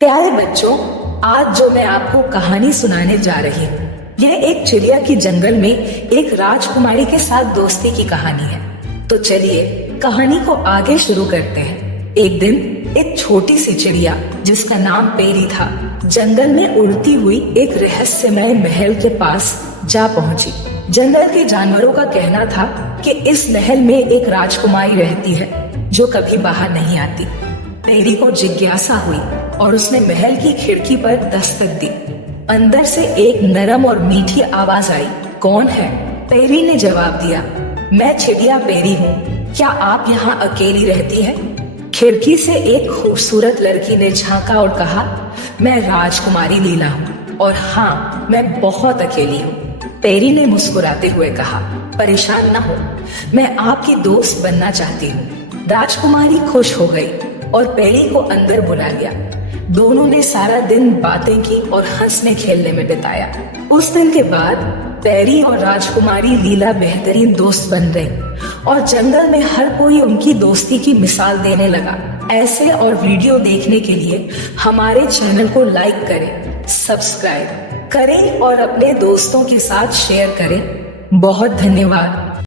प्यारे बच्चों, आज जो मैं आपको कहानी सुनाने जा रही हूँ, यह एक चिड़िया की जंगल में एक राजकुमारी के साथ दोस्ती की कहानी है। तो चलिए कहानी को आगे शुरू करते हैं। एक दिन एक छोटी सी चिड़िया जिसका नाम पेरी था, जंगल में उड़ती हुई एक रहस्यमय महल के पास जा पहुंची। जंगल के जानवरों का कहना था कि इस महल में एक राजकुमारी रहती है जो कभी बाहर नहीं आती। पेरी को जिज्ञासा हुई और उसने महल की खिड़की पर दस्तक दी। अंदर से एक नरम और मीठी आवाज आई, कौन है? पेरी ने जवाब दिया, मैं चिड़िया पेरी हूँ। क्या आप यहाँ अकेली रहती है? खिड़की से एक खूबसूरत लड़की ने झांका और कहा, मैं राजकुमारी लीला हूँ और हाँ, मैं बहुत अकेली हूँ। पेरी ने मुस्कुराते हुए कहा, परेशान न हो, मैं आपकी दोस्त बनना चाहती हूँ। राजकुमारी खुश हो गई और पेरी को अंदर बुला लिया। दोनों ने सारा दिन बातें की और हंसने खेलने में बिताया। उस दिन के बाद पेरी और राजकुमारी लीला बेहतरीन दोस्त बन गई और जंगल में हर कोई उनकी दोस्ती की मिसाल देने लगा। ऐसे और वीडियो देखने के लिए हमारे चैनल को लाइक करें, सब्सक्राइब करें और अपने दोस्तों के साथ शेयर करें। बहुत धन्यवाद।